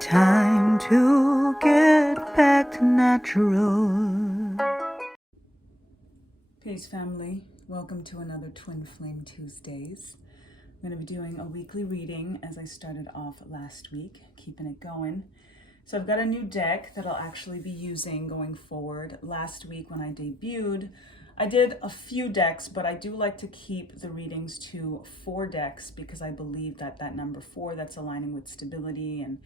Time to get back to natural. Peace, family. Welcome to another Twin Flame Tuesdays. I'm going to be doing a weekly reading as I started off last week, keeping it going. So I've got a new deck that I'll actually be using going forward. Last week when I debuted, I did a few decks, but I do like to keep the readings to 4 decks because I believe that that number 4, that's aligning with stability and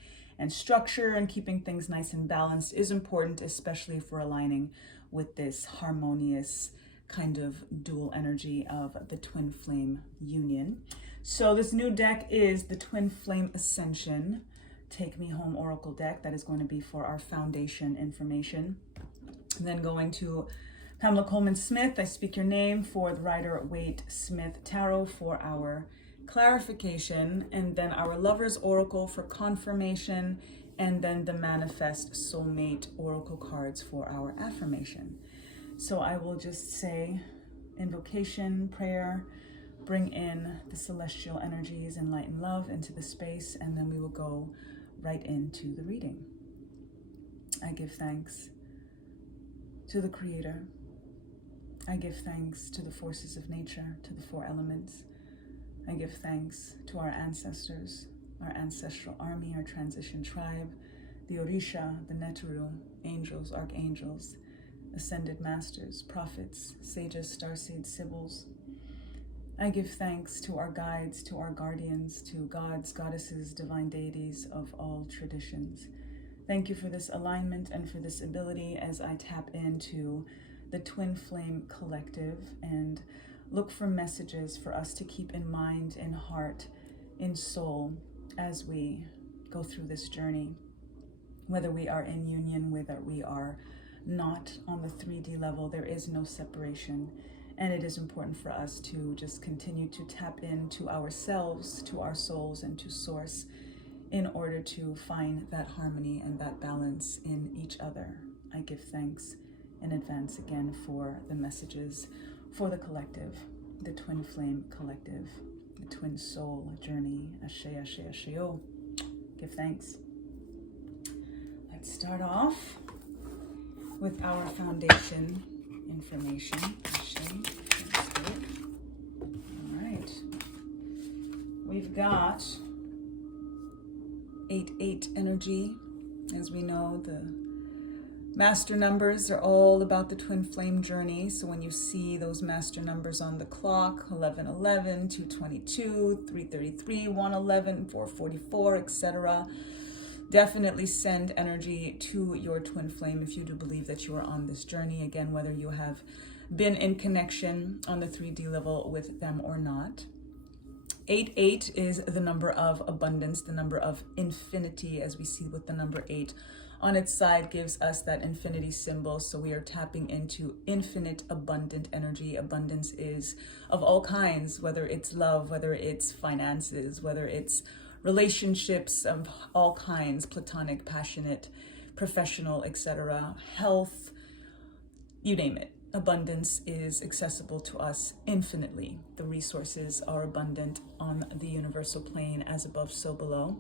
structure and keeping things nice and balanced, is important, especially if we're aligning with this harmonious kind of dual energy of the twin flame union. So this new deck is the Twin Flame Ascension Take Me Home Oracle deck. That is going to be for our foundation information. And then going to Pamela Coleman Smith, I Speak Your Name, for the Rider-Waite Smith Tarot for our clarification, and then our Lover's Oracle for confirmation, and then the Manifest Soulmate Oracle cards for our affirmation. So I will just say invocation, prayer, bring in the celestial energies and light and love into the space, and then we will go right into the reading. I give thanks to the Creator. I give thanks to the forces of nature, to the 4 elements. I give thanks to our ancestors, our ancestral army, our transition tribe, the Orisha, the Neteru, angels, archangels, ascended masters, prophets, sages, starseeds, sibyls. I give thanks to our guides, to our guardians, to gods, goddesses, divine deities of all traditions. Thank you for this alignment and for this ability as I tap into the Twin Flame Collective and look for messages for us to keep in mind, in heart, in soul as we go through this journey. Whether we are in union, whether we are not on the 3D level, there is no separation. And it is important for us to just continue to tap into ourselves, to our souls, and to Source in order to find that harmony and that balance in each other. I give thanks in advance again for the messages for the collective, the Twin Flame Collective, the Twin Soul Journey. Ashe, Ashe, Asheo. Give thanks. Let's start off with our foundation information. Ashe. All right. We've got 8-8 energy. As we know, the master numbers are all about the twin flame journey. So when you see those master numbers on the clock, 1111, 222, 333, 111, 444, etc., definitely send energy to your twin flame if you do believe that you are on this journey. Again, whether you have been in connection on the 3D level with them or not. 8-8 is the number of abundance, the number of infinity, as we see with the number 8 on its side gives us that infinity symbol. So we are tapping into infinite abundant energy. Abundance is of all kinds, whether it's love, whether it's finances, whether it's relationships of all kinds, platonic, passionate, professional, etc., health, you name it. Abundance is accessible to us infinitely. The resources are abundant on the universal plane, as above, so below.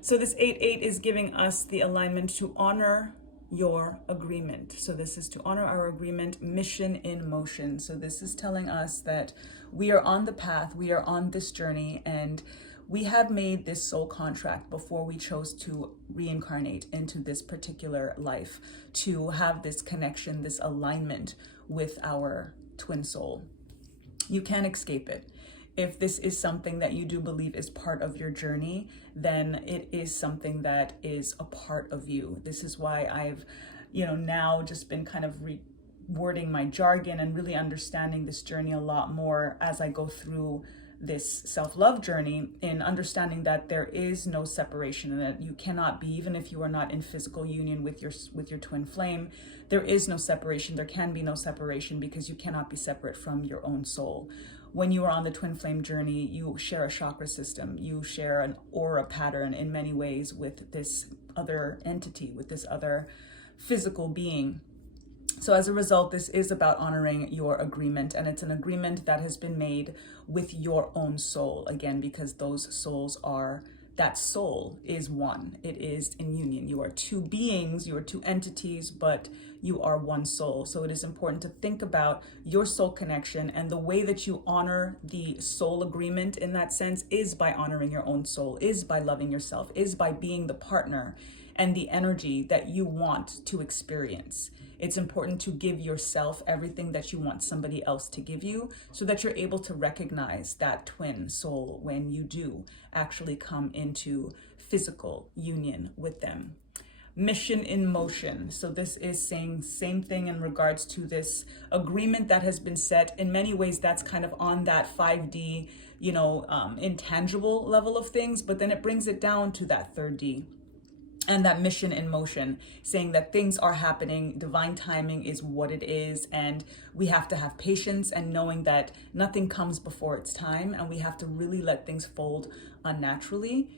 So this 8-8 is giving us the alignment to honor your agreement. So this is to honor our agreement, mission in motion. So this is telling us that we are on the path, we are on this journey, and we have made this soul contract before we chose to reincarnate into this particular life, to have this connection, this alignment with our twin soul. You can't escape it. If this is something that you do believe is part of your journey, then it is something that is a part of you. This is why I've, now just been kind of rewording my jargon and really understanding this journey a lot more as I go through this self-love journey, in understanding that there is no separation, and that you cannot be, even if you are not in physical union with your twin flame, there is no separation. There can be no separation because you cannot be separate from your own soul. When you are on the twin flame journey, you share a chakra system, you share an aura pattern in many ways with this other entity, with this other physical being. So as a result, this is about honoring your agreement, and it's an agreement that has been made with your own soul, again, because those souls are that soul is one. It is in union. You are two beings, you are two entities, but you are one soul. So it is important to think about your soul connection, and the way that you honor the soul agreement in that sense is by honoring your own soul, is by loving yourself, is by being the partner and the energy that you want to experience. It's important to give yourself everything that you want somebody else to give you, so that you're able to recognize that twin soul when you do actually come into physical union with them. Mission in motion. So this is saying same thing in regards to this agreement that has been set. In many ways, that's kind of on that 5D, intangible level of things, but then it brings it down to that 3D. And that mission in motion, saying that things are happening, divine timing is what it is, and we have to have patience and knowing that nothing comes before its time, and we have to really let things fold naturally,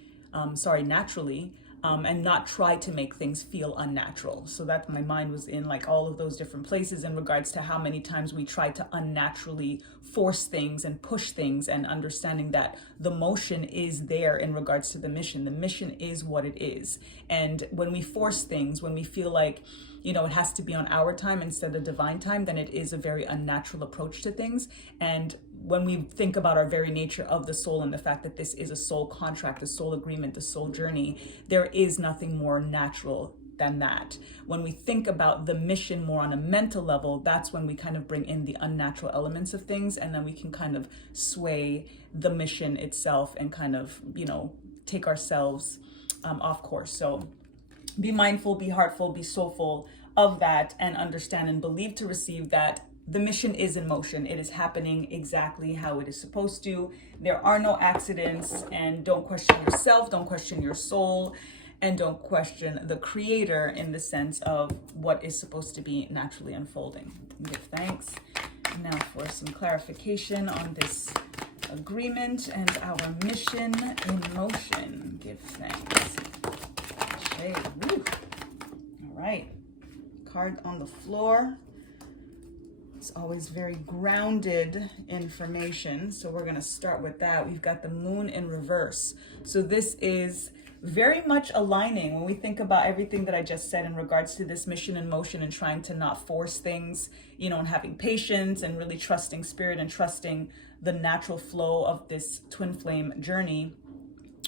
and not try to make things feel unnatural. So that my mind was in like all of those different places in regards to how many times we try to unnaturally force things and push things, and understanding that the motion is there in regards to the mission. The mission is what it is. And when we force things, when we feel like, it has to be on our time instead of divine time, then it is a very unnatural approach to things. And when we think about our very nature of the soul and the fact that this is a soul contract, a soul agreement, a soul journey, there is nothing more natural than that. When we think about the mission more on a mental level, that's when we kind of bring in the unnatural elements of things, and then we can kind of sway the mission itself and kind of, take ourselves off course. So be mindful, be heartful, be soulful of that, and understand and believe to receive that the mission is in motion. It is happening exactly how it is supposed to. There are no accidents, and don't question yourself, don't question your soul, and don't question the creator in the sense of what is supposed to be naturally unfolding. Give thanks. Now for some clarification on this agreement and our mission in motion. Give thanks. Okay. Woo. All right. Card on the floor. It's always very grounded information. So we're going to start with that. We've got the moon in reverse. So this is very much aligning when we think about everything that I just said in regards to this mission in motion and trying to not force things, and having patience and really trusting spirit and trusting the natural flow of this twin flame journey.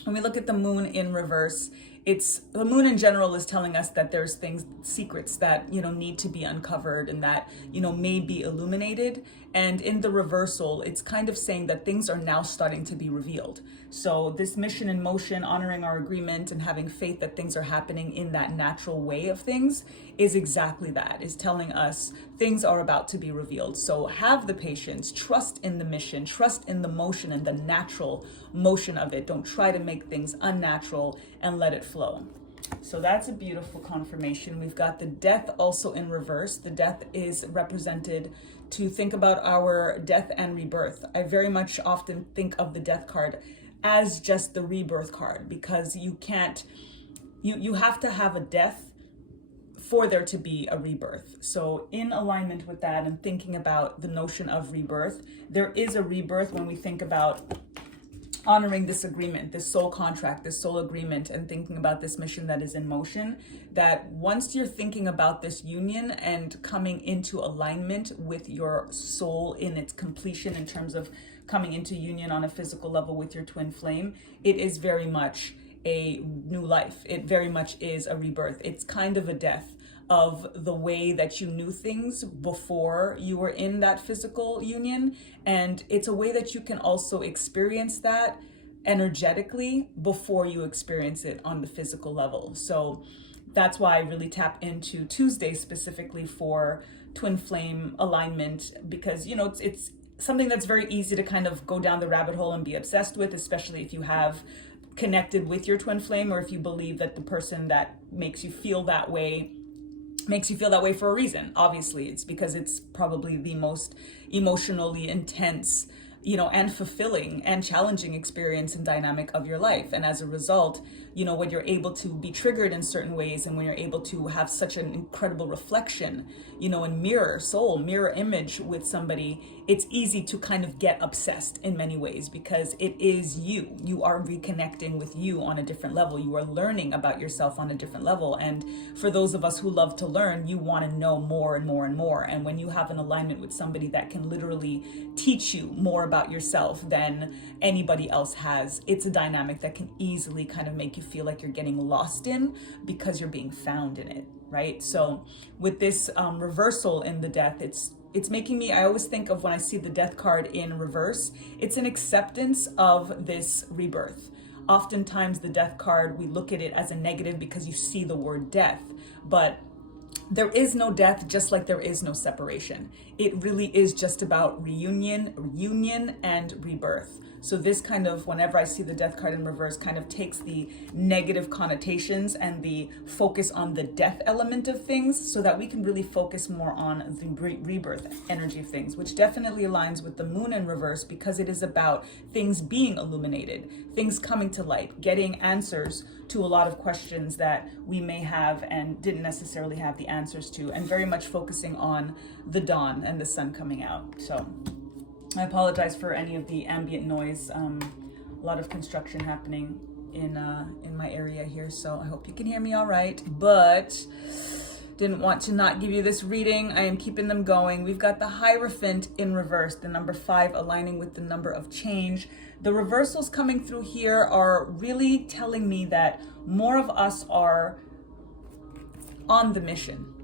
When we look at the moon in reverse, the moon in general is telling us that there's things, secrets that, need to be uncovered and that, may be illuminated. And in the reversal, it's kind of saying that things are now starting to be revealed. So this mission in motion, honoring our agreement and having faith that things are happening in that natural way of things, is exactly that, is telling us things are about to be revealed. So have the patience, trust in the mission, trust in the motion and the natural motion of it. Don't try to make things unnatural, and let it flow. So that's a beautiful confirmation. We've got the death also in reverse. The death is represented to think about our death and rebirth. I very much often think of the death card as just the rebirth card, because you have to have a death for there to be a rebirth. So in alignment with that and thinking about the notion of rebirth, there is a rebirth when we think about honoring this agreement, this soul contract, this soul agreement, and thinking about this mission that is in motion, that once you're thinking about this union and coming into alignment with your soul in its completion in terms of coming into union on a physical level with your twin flame, it is very much a new life. It very much is a rebirth. It's kind of a death of the way that you knew things before you were in that physical union. And it's a way that you can also experience that energetically before you experience it on the physical level. So that's why I really tap into Tuesday specifically for twin flame alignment, because, it's something that's very easy to kind of go down the rabbit hole and be obsessed with, especially if you have connected with your twin flame, or if you believe that the person that makes you feel that way for a reason. Obviously, it's because it's probably the most emotionally intense and fulfilling and challenging experience and dynamic of your life. And as a result, when you're able to be triggered in certain ways, and when you're able to have such an incredible reflection, and mirror image with somebody, it's easy to kind of get obsessed in many ways, because it is you. You are reconnecting with you on a different level. You are learning about yourself on a different level. And for those of us who love to learn, you want to know more and more and more. And when you have an alignment with somebody that can literally teach you more about yourself than anybody else has, it's a dynamic that can easily kind of make you feel like you're getting lost in, because you're being found in it, right? So with this reversal in the death, it's making me, I always think of when I see the death card in reverse, it's an acceptance of this rebirth. Oftentimes the death card, we look at it as a negative because you see the word death, but there is no death, just like there is no separation. It really is just about union and rebirth. So this kind of, whenever I see the death card in reverse, kind of takes the negative connotations and the focus on the death element of things, so that we can really focus more on the rebirth energy of things, which definitely aligns with the moon in reverse, because it is about things being illuminated, things coming to light, getting answers to a lot of questions that we may have and didn't necessarily have the answers to, and very much focusing on the dawn and the sun coming out. So I apologize for any of the ambient noise. A lot of construction happening in my area here, so I hope you can hear me all right. But didn't want to not give you this reading. I am keeping them going. We've got the Hierophant in reverse, the number 5 aligning with the number of change. The reversals coming through here are really telling me that more of us are on the mission.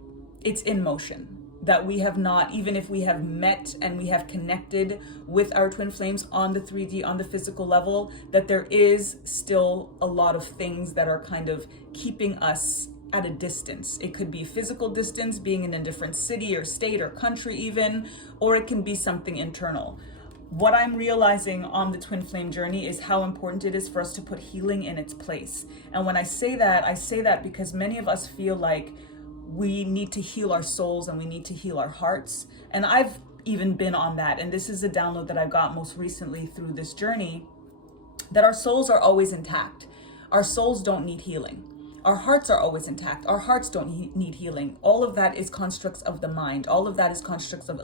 It's in motion. That we have not, even if we have met and we have connected with our twin flames on the 3D, on the physical level, that there is still a lot of things that are kind of keeping us at a distance. It could be physical distance, being in a different city or state or country even, or it can be something internal. What I'm realizing on the twin flame journey is how important it is for us to put healing in its place. And when I say that because many of us feel like we need to heal our souls and we need to heal our hearts. And I've even been on that. And this is a download that I got most recently through this journey, that our souls are always intact. Our souls don't need healing. Our hearts are always intact. Our hearts don't need healing. All of that is constructs of the mind. All of that is constructs of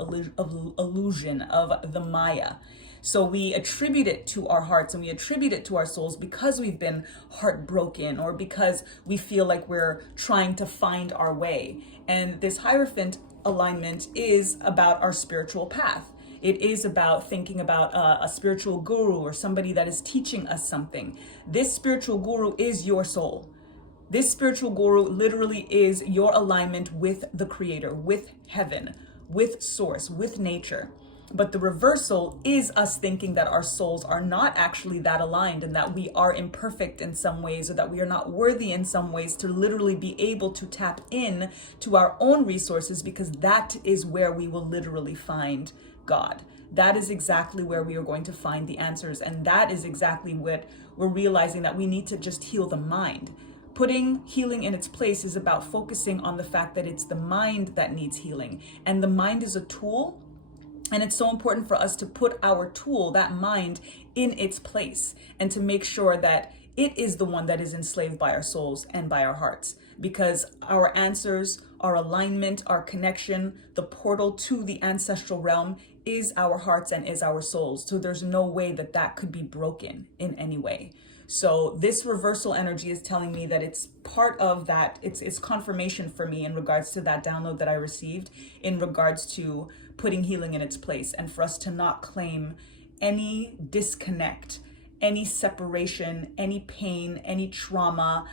illusion, of the Maya. So we attribute it to our hearts and we attribute it to our souls because we've been heartbroken, or because we feel like we're trying to find our way. And this Hierophant alignment is about our spiritual path. It is about thinking about a spiritual guru or somebody that is teaching us something. This spiritual guru is your soul. This spiritual guru literally is your alignment with the creator, with heaven, with source, with nature. But the reversal is us thinking that our souls are not actually that aligned, and that we are imperfect in some ways, or that we are not worthy in some ways to literally be able to tap in to our own resources, because that is where we will literally find God. That is exactly where we are going to find the answers. And that is exactly what we're realizing, that we need to just heal the mind. Putting healing in its place is about focusing on the fact that it's the mind that needs healing. And the mind is a tool. And it's so important for us to put our tool, that mind, in its place, and to make sure that it is the one that is enslaved by our souls and by our hearts. Because our answers, our alignment, our connection, the portal to the ancestral realm is our hearts and is our souls. So there's no way that that could be broken in any way. So this reversal energy is telling me that it's part of that. It's confirmation for me in regards to that download that I received, in regards to putting healing in its place, and for us to not claim any disconnect, any separation, any pain, any trauma,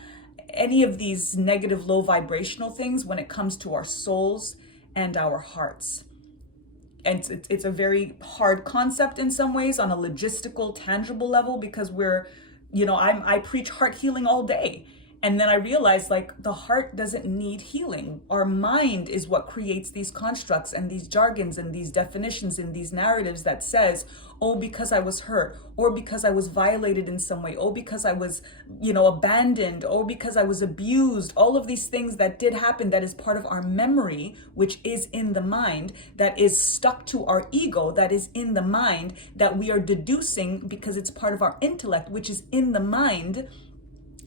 any of these negative low vibrational things when it comes to our souls and our hearts. And it's a very hard concept in some ways on a logistical, tangible level, because I preach heart healing all day. And then I realized, like, the heart doesn't need healing. Our mind is what creates these constructs and these jargons and these definitions and these narratives that says, oh, because I was hurt, or because I was violated in some way, oh, because I was, abandoned, or because I was abused, all of these things that did happen, that is part of our memory, which is in the mind, that is stuck to our ego, that is in the mind, that we are deducing because it's part of our intellect, which is in the mind.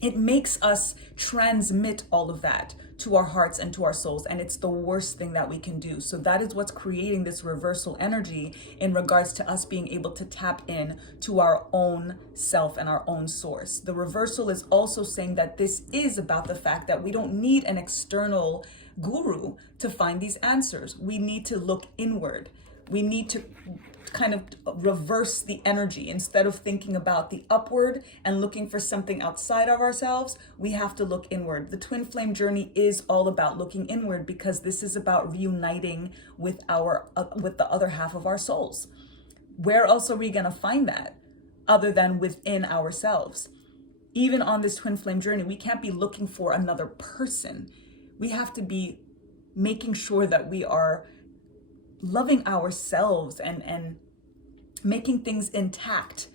It makes us transmit all of that to our hearts and to our souls, and it's the worst thing that we can do. So that is what's creating this reversal energy in regards to us being able to tap in to our own self and our own source. The reversal is also saying that this is about the fact that we don't need an external guru to find these answers. We need to look inward. We need to kind of reverse the energy. Instead of thinking about the upward and looking for something outside of ourselves, we have to look inward. The twin flame journey is all about looking inward, because this is about reuniting with the other half of our souls. Where else are we going to find that other than within ourselves? Even on this twin flame journey, we can't be looking for another person. We have to be making sure that we are loving ourselves and making things intact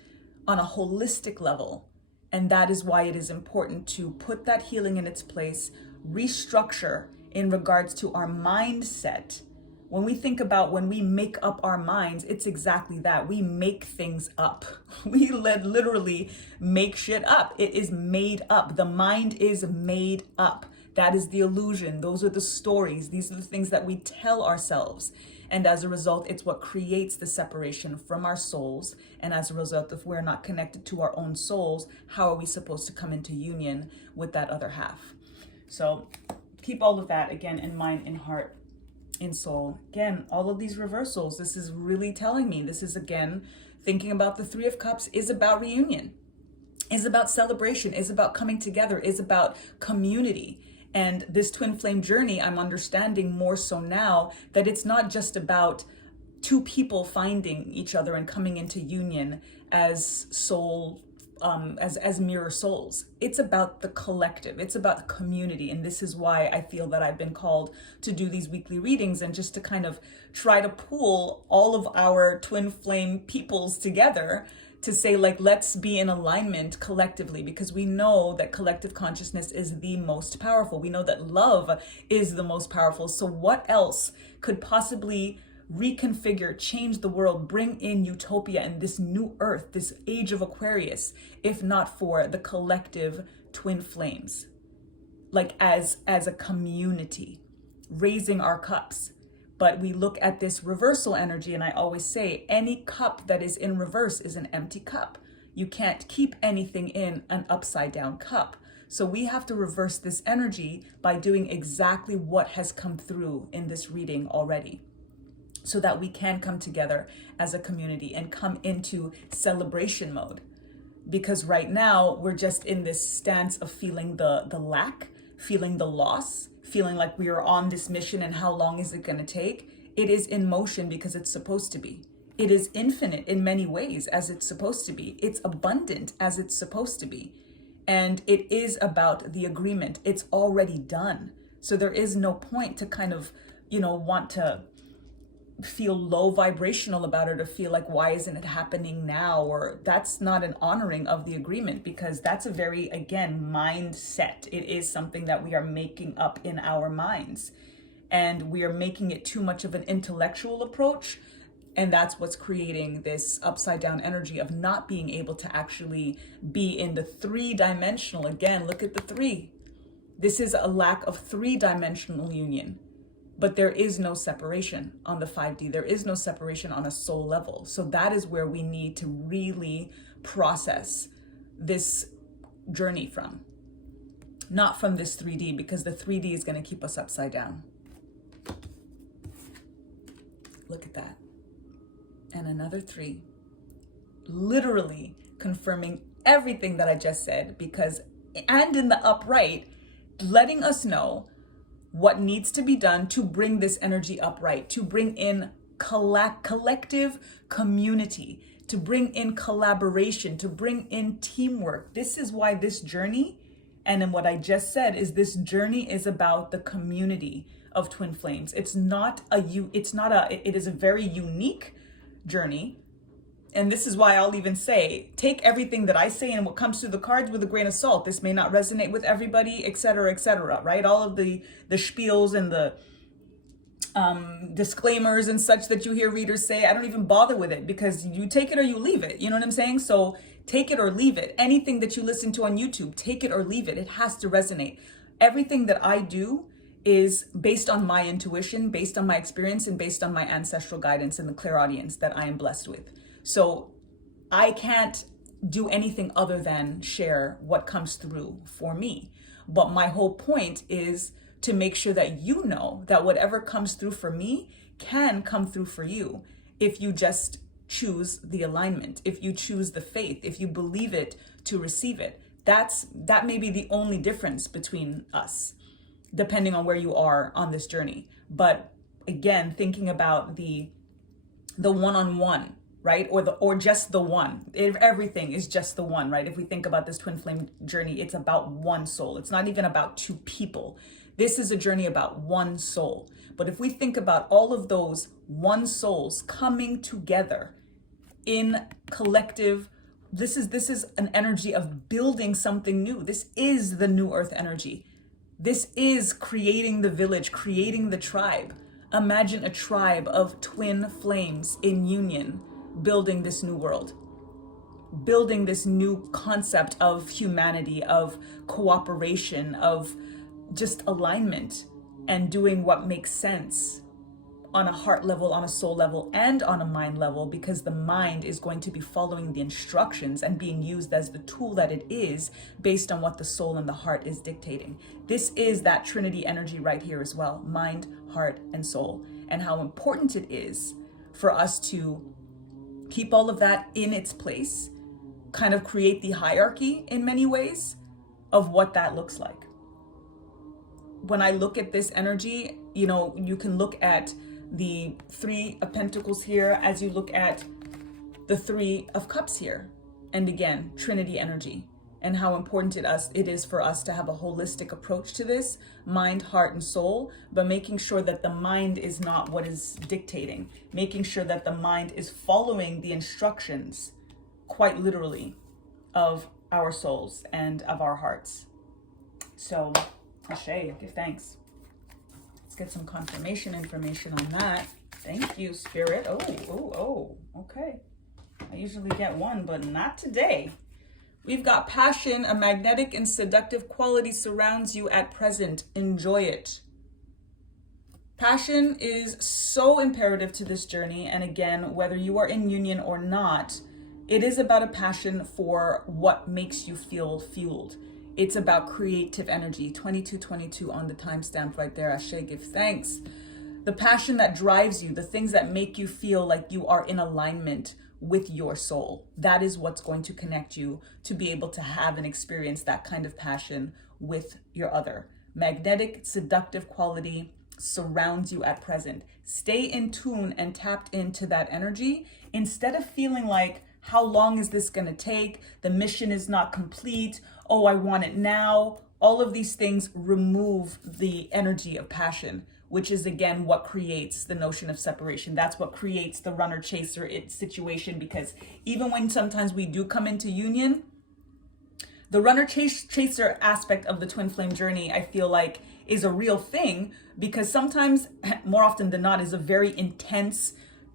on a holistic level. And that is why it is important to put that healing in its place, restructure in regards to our mindset. When we think about when we make up our minds, it's exactly that. We make things up. We literally make shit up. It is made up. The mind is made up. That is the illusion. Those are the stories. These are the things that we tell ourselves. And as a result, it's what creates the separation from our souls. And as a result, if we're not connected to our own souls, how are we supposed to come into union with that other half? So keep all of that, again, in mind, in heart, in soul. Again, all of these reversals, this is really telling me, this is, again, thinking about the Three of Cups is about reunion, is about celebration, is about coming together, is about community. And this twin flame journey, I'm understanding more so now that it's not just about two people finding each other and coming into union as soul, as mirror souls. It's about the collective. It's about the community. And this is why I feel that I've been called to do these weekly readings, and just to kind of try to pull all of our twin flame peoples together to say, like, let's be in alignment collectively, because we know that collective consciousness is the most powerful. We know that love is the most powerful. So what else could possibly reconfigure, change the world, bring in utopia and this new earth, this age of Aquarius, if not for the collective twin flames? Like, as a community, raising our cups. But we look at this reversal energy, and I always say any cup that is in reverse is an empty cup. You can't keep anything in an upside down cup. So we have to reverse this energy by doing exactly what has come through in this reading already, so that we can come together as a community and come into celebration mode. Because right now we're just in this stance of feeling the lack, feeling the loss, feeling like we are on this mission and how long is it going to take? It is in motion because it's supposed to be. It is infinite in many ways as it's supposed to be. It's abundant as it's supposed to be. And it is about the agreement. It's already done. So there is no point to kind of, want to feel low vibrational about it, or feel like, why isn't it happening now? Or that's not an honoring of the agreement, because that's a very, again, mindset. It is something that we are making up in our minds, and we are making it too much of an intellectual approach. And that's what's creating this upside down energy of not being able to actually be in the three-dimensional. Again, look at the three. This is a lack of three-dimensional union. But there is no separation on the 5D. There is no separation on a soul level. So that is where we need to really process this journey from. Not from this 3D, because the 3D is going to keep us upside down. Look at that. And another 3. Literally confirming everything that I just said, because, and in the upright, letting us know what needs to be done to bring this energy upright, to bring in collective community, to bring in collaboration, to bring in teamwork. This is why this journey And then what I just said is this journey is about the community of twin flames. It is a very unique journey. And this is why I'll even say, take everything that I say and what comes through the cards with a grain of salt. This may not resonate with everybody, etc., right? All of the spiels and the disclaimers and such that you hear readers say, I don't even bother with it, because you take it or you leave it. You know what I'm saying? So take it or leave it. Anything that you listen to on YouTube, take it or leave it. It has to resonate. Everything that I do is based on my intuition, based on my experience, and based on my ancestral guidance and the clairaudience that I am blessed with. So I can't do anything other than share what comes through for me. But my whole point is to make sure that you know that whatever comes through for me can come through for you if you just choose the alignment, if you choose the faith, if you believe it to receive it. That may be the only difference between us, depending on where you are on this journey. But again, thinking about the one-on-one, right? Or just the one. Everything is just the one, right? If we think about this twin flame journey, it's about one soul. It's not even about two people. This is a journey about one soul. But if we think about all of those one souls coming together in collective, this is an energy of building something new. This is the new earth energy. This is creating the village, creating the tribe. Imagine a tribe of twin flames in union, building this new world, building this new concept of humanity, of cooperation, of just alignment, and doing what makes sense on a heart level, on a soul level, and on a mind level, because the mind is going to be following the instructions and being used as the tool that it is based on what the soul and the heart is dictating. This is that Trinity energy right here as well, mind, heart, and soul, and how important it is for us to keep all of that in its place, kind of create the hierarchy in many ways of what that looks like. When I look at this energy, you can look at the Three of Pentacles here as you look at the Three of Cups here. And again, Trinity energy, and how important it is for us to have a holistic approach to this, mind, heart, and soul, but making sure that the mind is not what is dictating, making sure that the mind is following the instructions, quite literally, of our souls and of our hearts. So, Ashe, give thanks. Let's get some confirmation information on that. Thank you, Spirit. Oh, okay. I usually get one, but not today. We've got passion, a magnetic and seductive quality surrounds you at present. Enjoy it. Passion is so imperative to this journey. And again, whether you are in union or not, it is about a passion for what makes you feel fueled. It's about creative energy. 2222 on the timestamp right there. Ashe, give thanks. The passion that drives you, the things that make you feel like you are in alignment with your soul. That is what's going to connect you to be able to have and experience that kind of passion with your other. Magnetic, seductive quality surrounds you at present. Stay in tune and tapped into that energy instead of feeling like, how long is this going to take? The mission is not complete. Oh, I want it now. All of these things remove the energy of passion, which is again what creates the notion of separation. That's what creates the runner chaser situation, because even when sometimes we do come into union, the runner chaser aspect of the twin flame journey, I feel like, is a real thing, because sometimes, more often than not, is a very intense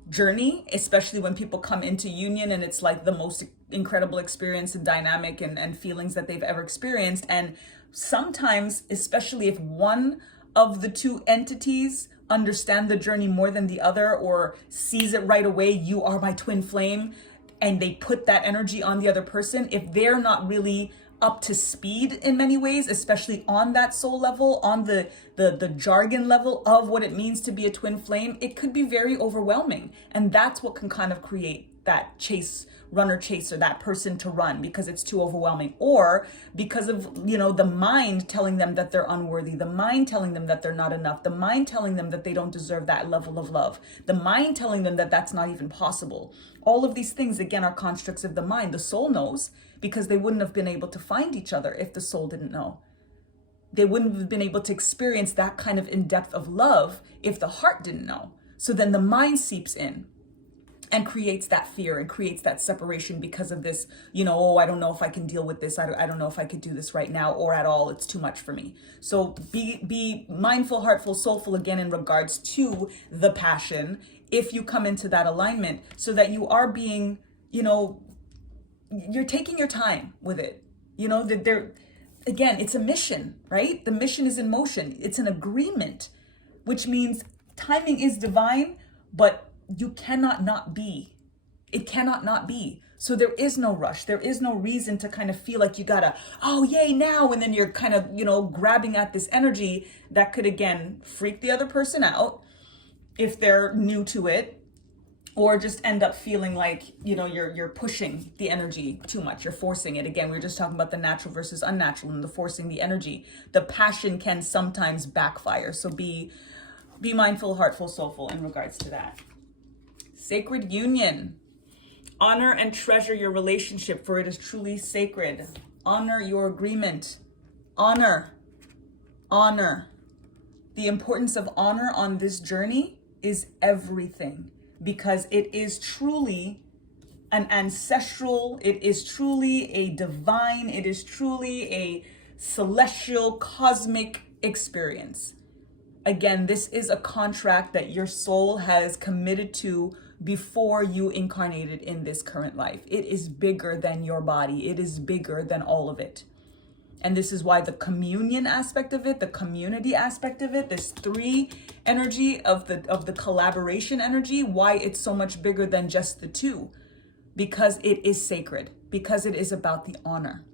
journey, especially when people come into union and it's like the most incredible experience and dynamic and feelings that they've ever experienced. And sometimes, especially if one of the two entities understand the journey more than the other, or sees it right away, you are my twin flame, and they put that energy on the other person, if they're not really up to speed in many ways, especially on that soul level, on the jargon level of what it means to be a twin flame, it could be very overwhelming. And that's what can kind of create that chase runner chaser, that person to run because it's too overwhelming, or because of, the mind telling them that they're unworthy, the mind telling them that they're not enough, the mind telling them that they don't deserve that level of love, the mind telling them that that's not even possible. All of these things, again, are constructs of the mind. The soul knows, because they wouldn't have been able to find each other if the soul didn't know. They wouldn't have been able to experience that kind of in-depth of love if the heart didn't know. So then the mind seeps in and creates that fear and creates that separation because of this, oh, I don't know if I can deal with this. I don't know if I could do this right now or at all. It's too much for me. So be mindful, heartful, soulful again in regards to the passion if you come into that alignment, so that you are being, you're taking your time with it. Again, it's a mission, right? The mission is in motion. It's an agreement, which means timing is divine, but you cannot not be. It cannot not be. So there is no rush. There is no reason to kind of feel like you gotta, oh, yay, now. And then you're kind of, grabbing at this energy that could, again, freak the other person out if they're new to it, or just end up feeling like, you're pushing the energy too much. You're forcing it. Again, we were just talking about the natural versus unnatural and the forcing the energy. The passion can sometimes backfire. So be mindful, heartful, soulful in regards to that. Sacred union. Honor and treasure your relationship, for it is truly sacred. Honor your agreement. Honor. The importance of honor on this journey is everything, because it is truly an ancestral, it is truly a divine, it is truly a celestial, cosmic experience. Again, this is a contract that your soul has committed to before you incarnated in this current life. It is bigger than your body. It is bigger than all of it. And this is why the communion aspect of it, the community aspect of it, this three energy of the collaboration energy, why it's so much bigger than just the two. Because it is sacred, because it is about the honor.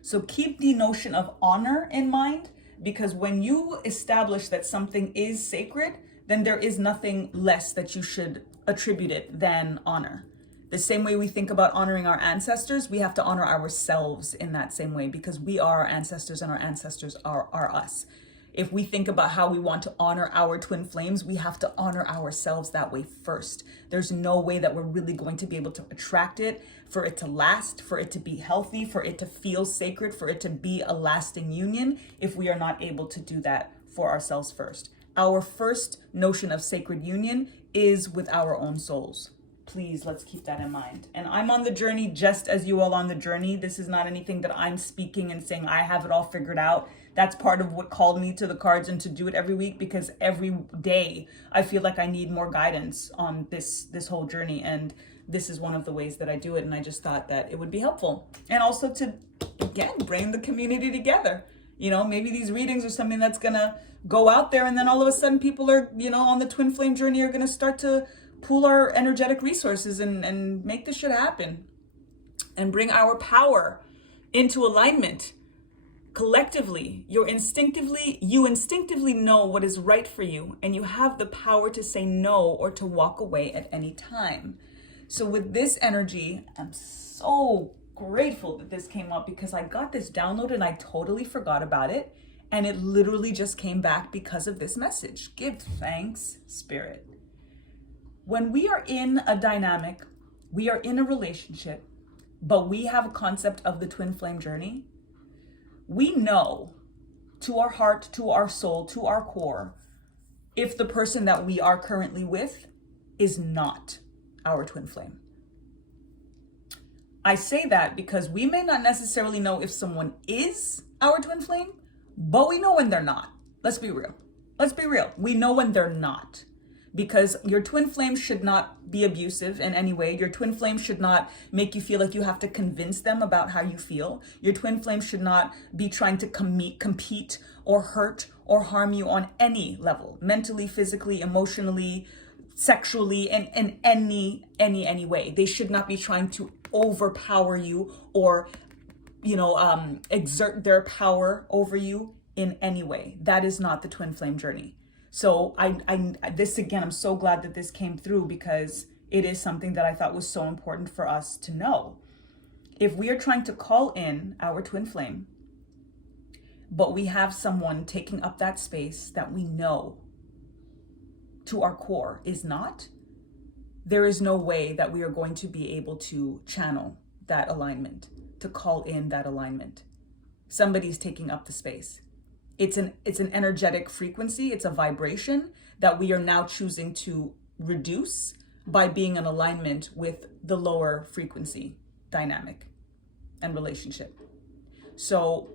So keep the notion of honor in mind, because when you establish that something is sacred, then there is nothing less that you should attribute it than honor. The same way we think about honoring our ancestors, we have to honor ourselves in that same way, because we are our ancestors and our ancestors are us. If we think about how we want to honor our twin flames, we have to honor ourselves that way first. There's no way that we're really going to be able to attract it, for it to last, for it to be healthy, for it to feel sacred, for it to be a lasting union, if we are not able to do that for ourselves first. Our first notion of sacred union is with our own souls. Please, let's keep that in mind. And I'm on the journey just as you all on the journey. This is not anything that I'm speaking and saying I have it all figured out. That's part of what called me to the cards and to do it every week, because every day I feel like I need more guidance on this whole journey. And this is one of the ways that I do it. And I just thought that it would be helpful. And also to, again, bring the community together. Maybe these readings are something that's going to go out there, and then all of a sudden people are, on the twin flame journey, are going to start to pool our energetic resources and make this shit happen and bring our power into alignment collectively. You instinctively know what is right for you, and you have the power to say no or to walk away at any time. So with this energy, I'm so grateful that this came up, because I got this download and I totally forgot about it. And it literally just came back because of this message. Give thanks, Spirit. When we are in a dynamic, we are in a relationship, but we have a concept of the twin flame journey, we know to our heart, to our soul, to our core, if the person that we are currently with is not our twin flame. I say that because we may not necessarily know if someone is our twin flame, but we know when they're not. Let's be real. We know when they're not. Because your twin flame should not be abusive in any way. Your twin flame should not make you feel like you have to convince them about how you feel. Your twin flame should not be trying to compete or hurt or harm you on any level. Mentally, physically, emotionally, sexually, and in any way. They should not be trying to overpower you or exert their power over you in any way. That is not the twin flame journey. So this again, I'm so glad that this came through, because it is something that I thought was so important for us to know. If we are trying to call in our twin flame, but we have someone taking up that space that we know to our core is not, there is no way that we are going to be able to channel that alignment, to call in that alignment. Somebody's taking up the space. It's an energetic frequency, it's a vibration that we are now choosing to reduce by being in alignment with the lower frequency dynamic and relationship. So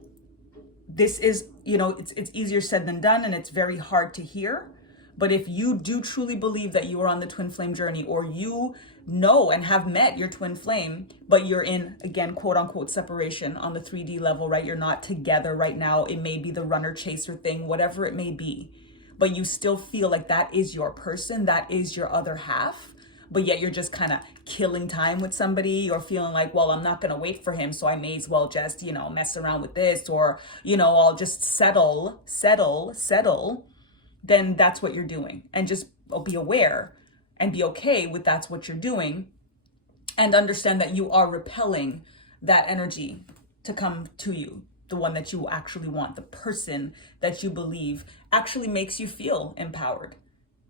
this is, it's easier said than done, and it's very hard to hear. But if you do truly believe that you are on the twin flame journey, or you know and have met your twin flame, but you're in, again, quote unquote, separation on the 3D level, right? You're not together right now. It may be the runner chaser thing, whatever it may be, but you still feel like that is your person, that is your other half, but yet you're just kind of killing time with somebody, or feeling like, well, I'm not going to wait for him, so I may as well just, mess around with this, or, I'll just settle, then that's what you're doing. And just be aware and be okay with that's what you're doing, and understand that you are repelling that energy to come to you, the one that you actually want, the person that you believe actually makes you feel empowered.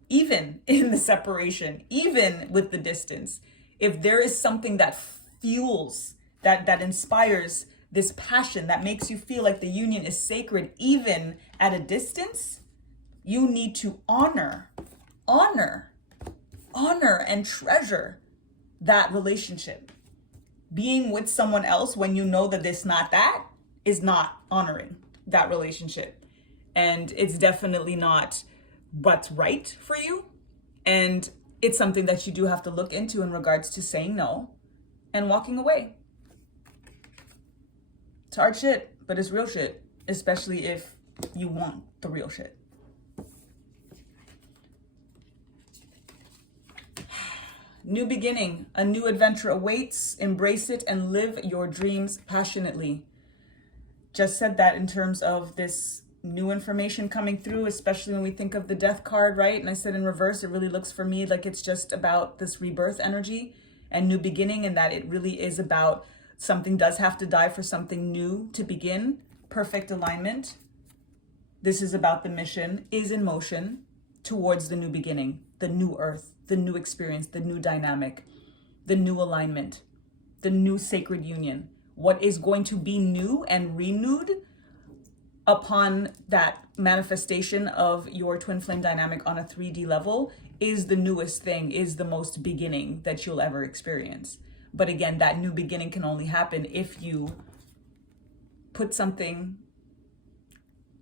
Even in the separation, even with the distance, if there is something that fuels, that inspires this passion, that makes you feel like the union is sacred, even at a distance, you need to honor and treasure that relationship. Being with someone else when you know that it's not that is not honoring that relationship. And it's definitely not what's right for you. And it's something that you do have to look into in regards to saying no and walking away. It's hard shit, but it's real shit, especially if you want the real shit. New beginning, a new adventure awaits. Embrace it and live your dreams passionately. Just said that in terms of this new information coming through, especially when we think of the death card, right? And I said in reverse, it really looks for me like it's just about this rebirth energy and new beginning, and that it really is about something does have to die for something new to begin. Perfect alignment. This is about the mission is in motion towards the new beginning, the new earth, the new experience, the new dynamic, the new alignment, the new sacred union. What is going to be new and renewed upon that manifestation of your twin flame dynamic on a 3D level is the newest thing, is the most beginning that you'll ever experience. But again, that new beginning can only happen if you put something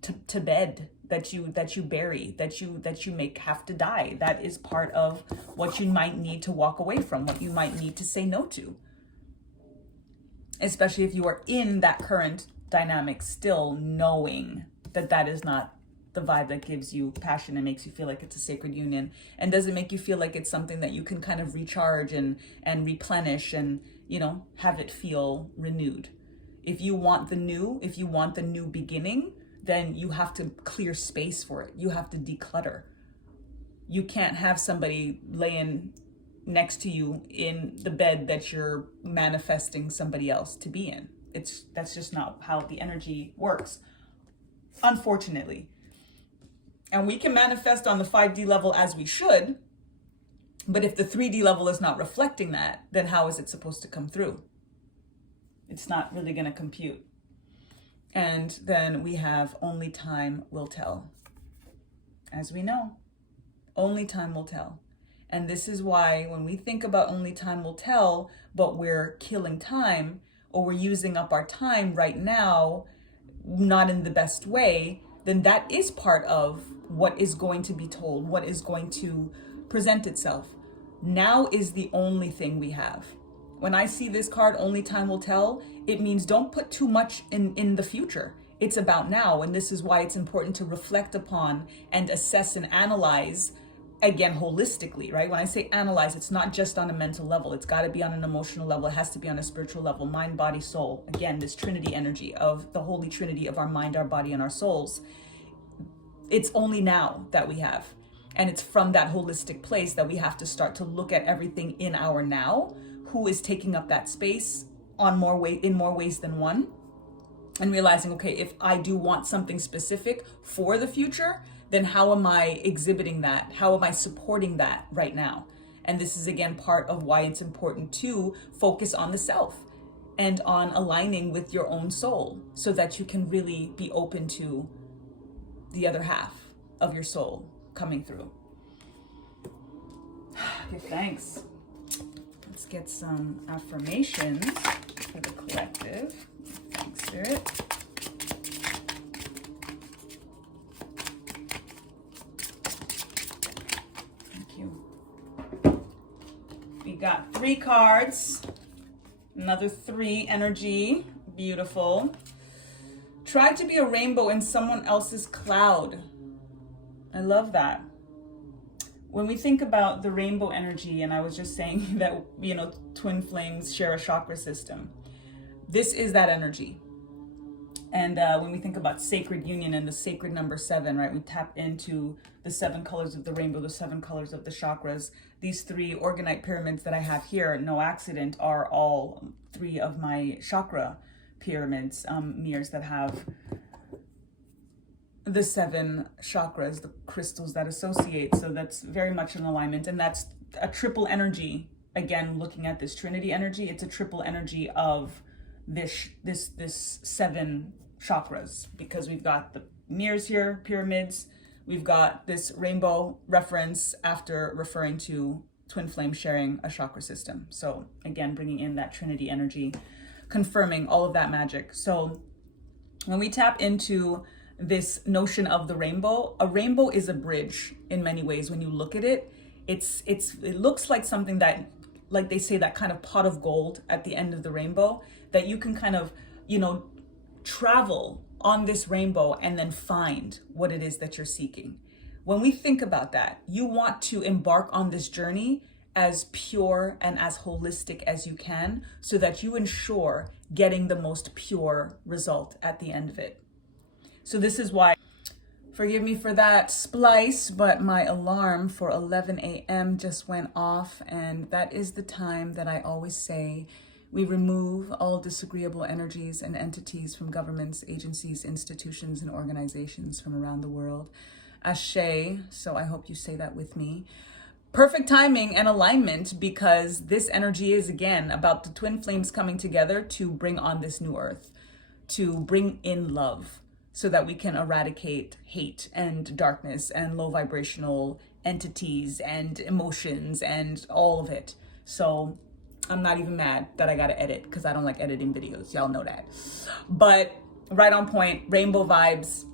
to bed that you bury, that you make have to die. That is part of what you might need to walk away from, what you might need to say no to. Especially if you are in that current dynamic, still knowing that that is not the vibe that gives you passion and makes you feel like it's a sacred union, and doesn't make you feel like it's something that you can kind of recharge and replenish and, have it feel renewed. If you want the new beginning, then you have to clear space for it. You have to declutter. You can't have somebody laying next to you in the bed that you're manifesting somebody else to be in. That's just not how the energy works, unfortunately. And we can manifest on the 5D level as we should, but if the 3D level is not reflecting that, then how is it supposed to come through? It's not really going to compute. And then we have only time will tell. As we know, only time will tell. And this is why when we think about only time will tell, but we're killing time, or we're using up our time right now, not in the best way, then that is part of what is going to be told, what is going to present itself. Now is the only thing we have. When I see this card, only time will tell, it means don't put too much in the future. It's about now. And this is why it's important to reflect upon and assess and analyze, again, holistically, right? When I say analyze, it's not just on a mental level. It's got to be on an emotional level. It has to be on a spiritual level, mind, body, soul. Again, this Trinity energy of the Holy Trinity of our mind, our body, and our souls. It's only now that we have. And it's from that holistic place that we have to start to look at everything in our now, who is taking up that space in more ways than one. And realizing, okay, if I do want something specific for the future, then how am I exhibiting that? How am I supporting that right now? And this is again part of why it's important to focus on the self and on aligning with your own soul so that you can really be open to the other half of your soul coming through. Give thanks. Let's get some affirmations for the collective. Thanks, Spirit. Thank you. We got 3 cards. Another 3 energy. Beautiful. Try to be a rainbow in someone else's cloud. I love that. When we think about the rainbow energy, and I was just saying that, twin flames share a chakra system. This is that energy. And when we think about sacred union and the sacred number 7, right, we tap into the 7 colors of the rainbow, the 7 colors of the chakras. These 3 orgonite pyramids that I have here, no accident, are all 3 of my chakra pyramids, mirrors that have the 7 chakras, the crystals that associate. So that's very much in alignment. And that's a triple energy. Again, looking at this Trinity energy, it's a triple energy of this 7 chakras, because we've got the mirrors here, pyramids. We've got this rainbow reference after referring to twin flames sharing a chakra system. So again, bringing in that Trinity energy, confirming all of that magic. So when we tap into this notion of the rainbow, a rainbow is a bridge in many ways. When you look at it, it looks like something that, like they say, that kind of pot of gold at the end of the rainbow, that you can kind of, travel on this rainbow and then find what it is that you're seeking. When we think about that, you want to embark on this journey as pure and as holistic as you can, so that you ensure getting the most pure result at the end of it. So this is why, forgive me for that splice, but my alarm for 11 a.m. just went off, and that is the time that I always say we remove all disagreeable energies and entities from governments, agencies, institutions, and organizations from around the world. Ashe, so I hope you say that with me. Perfect timing and alignment, because this energy is, again, about the twin flames coming together to bring on this new earth, to bring in love, so that we can eradicate hate and darkness and low vibrational entities and emotions and all of it. So I'm not even mad that I gotta edit, because I don't like editing videos. Y'all know that. But right on point, rainbow vibes,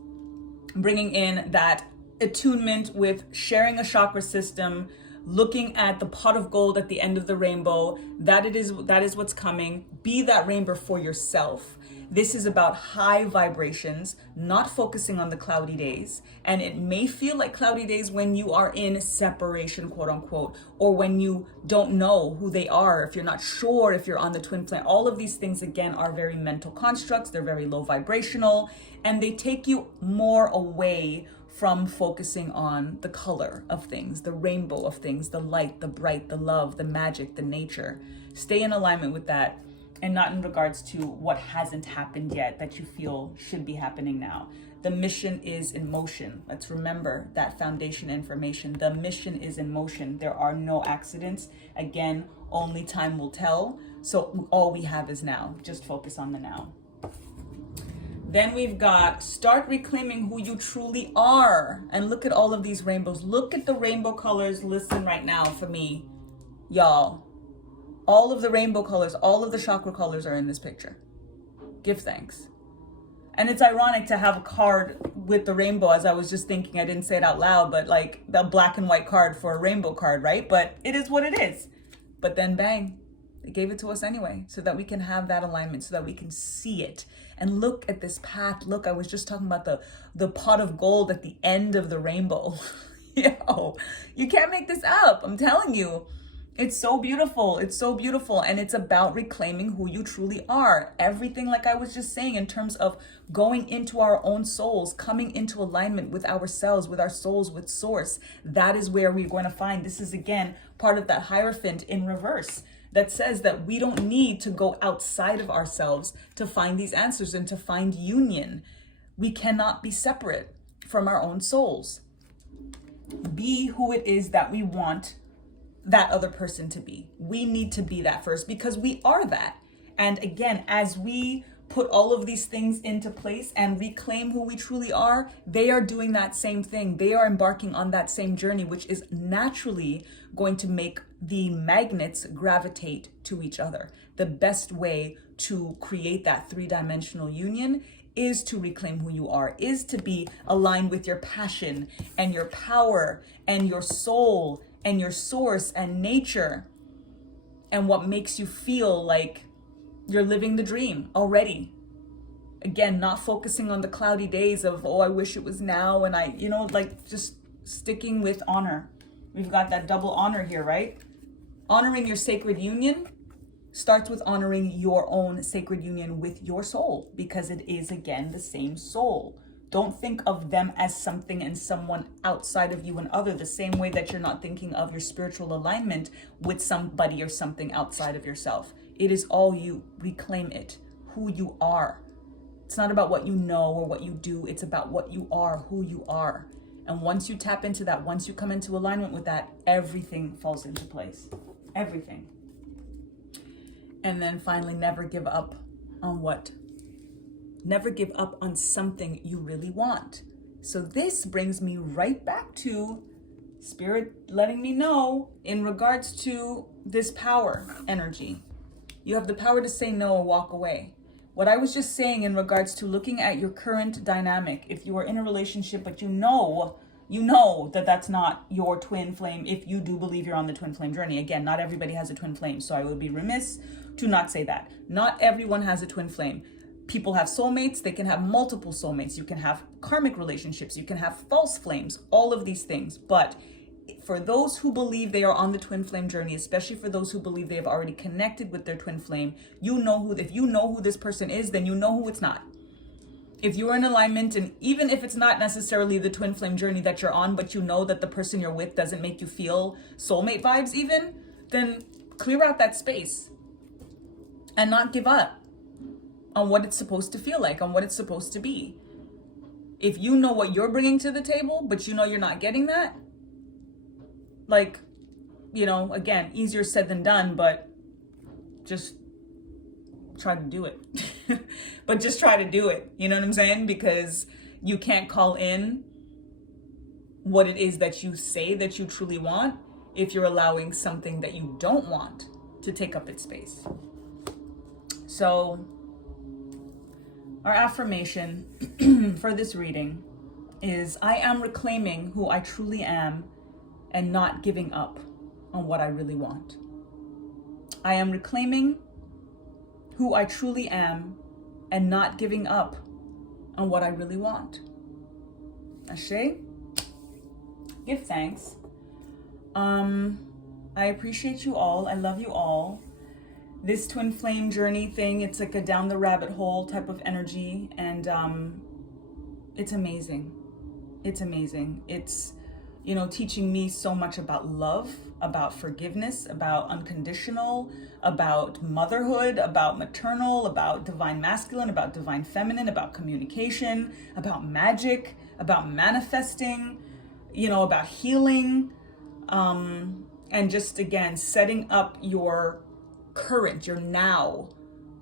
bringing in that attunement with sharing a chakra system, looking at the pot of gold at the end of the rainbow. That is what's coming. Be that rainbow for yourself. This is about high vibrations, not focusing on the cloudy days. And it may feel like cloudy days when you are in separation, quote unquote, or when you don't know who they are, if you're not sure if you're on the twin flame. All of these things, again, are very mental constructs. They're very low vibrational, and they take you more away from focusing on the color of things, the rainbow of things, the light, the bright, the love, the magic, the nature. Stay in alignment with that, and not in regards to what hasn't happened yet that you feel should be happening now. The mission is in motion. Let's remember that foundation information. The mission is in motion. There are no accidents. Again, only time will tell. So all we have is now. Just focus on the now. Then we've got start reclaiming who you truly are. And look at all of these rainbows. Look at the rainbow colors. Listen right now for me, y'all. All of the rainbow colors, all of the chakra colors are in this picture. Give thanks. And it's ironic to have a card with the rainbow, as I was just thinking, I didn't say it out loud, but like the black and white card for a rainbow card, right? But it is what it is. But then bang, they gave it to us anyway, so that we can have that alignment, so that we can see it. And look at this path. Look, I was just talking about the pot of gold at the end of the rainbow. Yo, you can't make this up. I'm telling you. It's so beautiful. It's so beautiful. And it's about reclaiming who you truly are. Everything, like I was just saying, in terms of going into our own souls, coming into alignment with ourselves, with our souls, with source. That is where we're going to find. This is, again, part of that Hierophant in reverse that says that we don't need to go outside of ourselves to find these answers and to find union. We cannot be separate from our own souls. Be who it is that we want that other person to be. We need to be that first because we are that. And again, as we put all of these things into place and reclaim who we truly are, they are doing that same thing. They are embarking on that same journey, which is naturally going to make the magnets gravitate to each other. The best way to create that three-dimensional union is to reclaim who you are, is to be aligned with your passion and your power and your soul and your source and nature and what makes you feel like you're living the dream already. Again, not focusing on the cloudy days of, oh, I wish it was now. And like just sticking with honor. We've got that double honor here, right? Honoring your sacred union starts with honoring your own sacred union with your soul, because it is, again, the same soul. Don't think of them as something and someone outside of you and other, the same way that you're not thinking of your spiritual alignment with somebody or something outside of yourself. It is all you. Reclaim it, who you are. It's not about what you know or what you do. It's about what you are, who you are. And once you tap into that, once you come into alignment with that, everything falls into place. Everything. And then finally, never give up on what? Never give up on something you really want. So this brings me right back to Spirit letting me know in regards to this power energy. You have the power to say no or walk away. What I was just saying in regards to looking at your current dynamic, if you are in a relationship, but you know that that's not your twin flame, if you do believe you're on the twin flame journey. Again, not everybody has a twin flame, so I would be remiss to not say that. Not everyone has a twin flame. People have soulmates. They can have multiple soulmates. You can have karmic relationships. You can have false flames, all of these things. But for those who believe they are on the twin flame journey, especially for those who believe they have already connected with their twin flame, if you know who this person is, then you know who it's not. If you're in alignment, and even if it's not necessarily the twin flame journey that you're on, but you know that the person you're with doesn't make you feel soulmate vibes even, then clear out that space and not give up on what it's supposed to feel like, on what it's supposed to be. If you know what you're bringing to the table, but you know you're not getting that, like, again, easier said than done, but just try to do it. But just try to do it. You know what I'm saying? Because you can't call in what it is that you say that you truly want if you're allowing something that you don't want to take up its space. So our affirmation for this reading is, I am reclaiming who I truly am and not giving up on what I really want. I am reclaiming who I truly am and not giving up on what I really want. Ashe? Give thanks. I appreciate you all. I love you all. This twin flame journey thing, it's like a down the rabbit hole type of energy, and it's amazing. It's amazing. It's teaching me so much about love, about forgiveness, about unconditional, about motherhood, about maternal, about divine masculine, about divine feminine, about communication, about magic, about manifesting, about healing, and just, again, setting up your current, your now,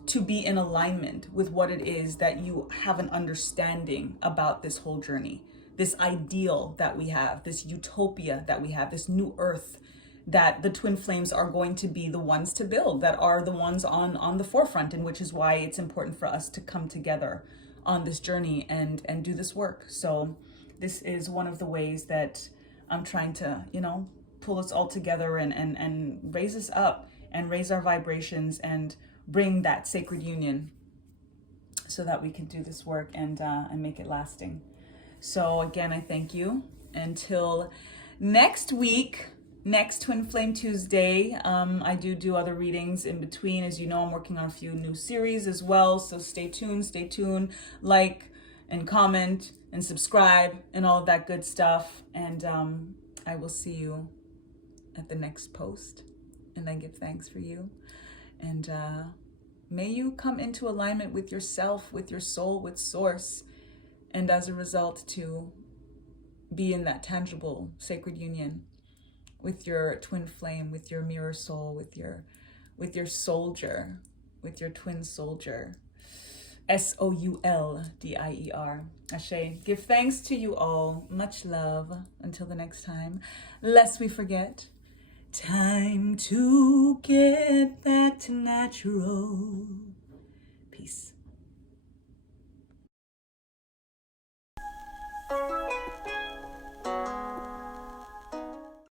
to be in alignment with what it is that you have an understanding about this whole journey. This ideal that we have, this utopia that we have, this new earth that the twin flames are going to be the ones to build, that are the ones on the forefront, and which is why it's important for us to come together on this journey and do this work. So this is one of the ways that I'm trying to, pull us all together and raise us up and raise our vibrations and bring that sacred union so that we can do this work and make it lasting. So again, I thank you. Until next week, Next Twin Flame Tuesday, I do other readings in between. As you know, I'm working on a few new series as well. So stay tuned. Like and comment and subscribe and all of that good stuff. And I will see you at the next post. And I give thanks for you. And may you come into alignment with yourself, with your soul, with source. And as a result, to be in that tangible, sacred union with your twin flame, with your mirror soul, with your soldier, with your twin soldier. SOULDIER. Ashe. Give thanks to you all. Much love. Until the next time. Lest we forget. Time to get back to natural. Peace.